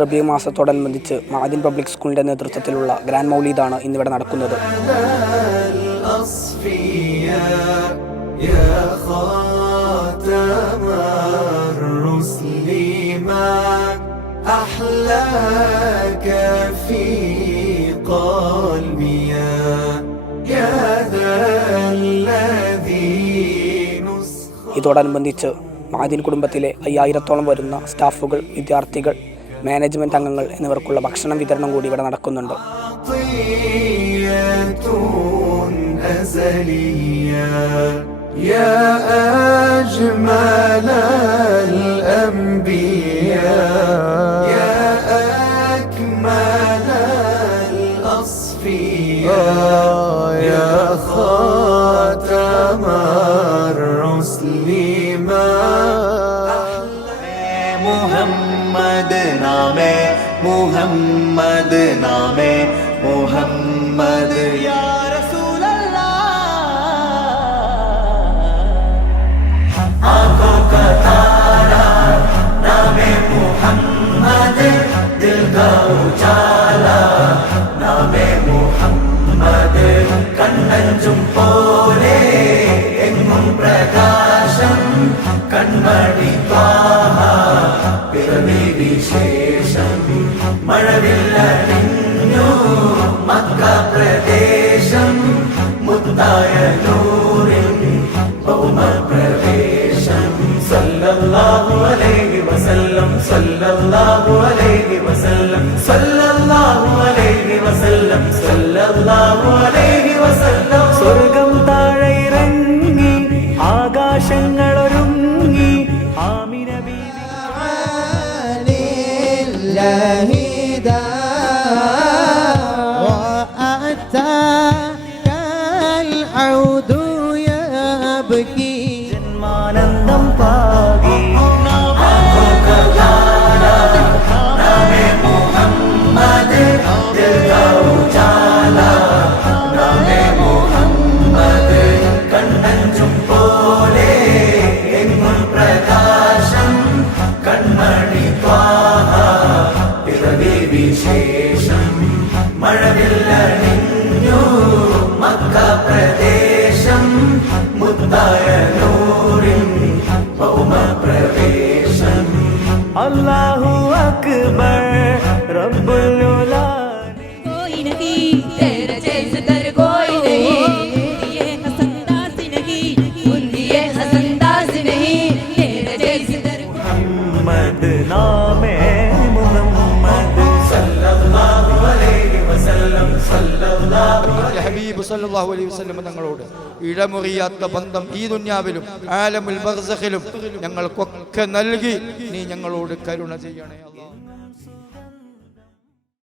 റബിയു മാസത്തോടനുബന്ധിച്ച് Madin public സ്കൂളിന്റെ നേതൃത്വത്തിലുള്ള grand മൗലീദാണ് ഇന്നിവിടെ നടക്കുന്നത് أحلاك في قلبي ഇതോടനുബന്ധിച്ച് മാദിൻ കുടുംബത്തിലെ അയ്യായിരത്തോളം വരുന്ന സ്റ്റാഫുകൾ വിദ്യാർത്ഥികൾ മാനേജ്മെൻറ്റ് അംഗങ്ങൾ എന്നിവർക്കുള്ള ഭക്ഷണം വിതരണം കൂടി ഇവിടെ നടക്കുന്നുണ്ട് عطية أزلية يا أجمل الأنبياء يا أكمل الأصفياء الأبرار مسلما محمد نامے محمد نامے محمد یا رسول اللہ آنکھوں کا تارا نام محمد دل کا اجالا نام محمد کنن جمپو ത്വാഹ പിറവി വിശേഷം മഴവില്ലണിഞ്ഞു മക്ക പ്രദേശം മുത്തായ നൂറിൻ സല്ലല്ലാഹു അലൈഹി വസല്ലം സല്ലല്ലാഹു അലൈഹി വസല്ലം സല്ലല്ലാഹു അലൈഹി വസല്ലം സല്ലല്ലാഹു وأتاك العود يبكي ജന്മാനന്ദം പാകി തായ നൂറിൽ പൗമപ്രവേശം അല്ലാഹു അക്ബർ റബ്ബുലുലാ കോയി നഹീ തേര ജൈസ കർ കോയി നഹീ ना ഹബീബ് സല്ലല്ലാഹു അലൈഹി വസല്ലം തങ്ങളോട് ഇടമുറിയാത്ത ബന്ധം ഈ ദുന്യാവിലും ആലമുൽ ബർസഖിലും ഞങ്ങൾക്കൊക്കെ നൽകി. നീ ഞങ്ങളോട് കരുണ ചെയ്യണേ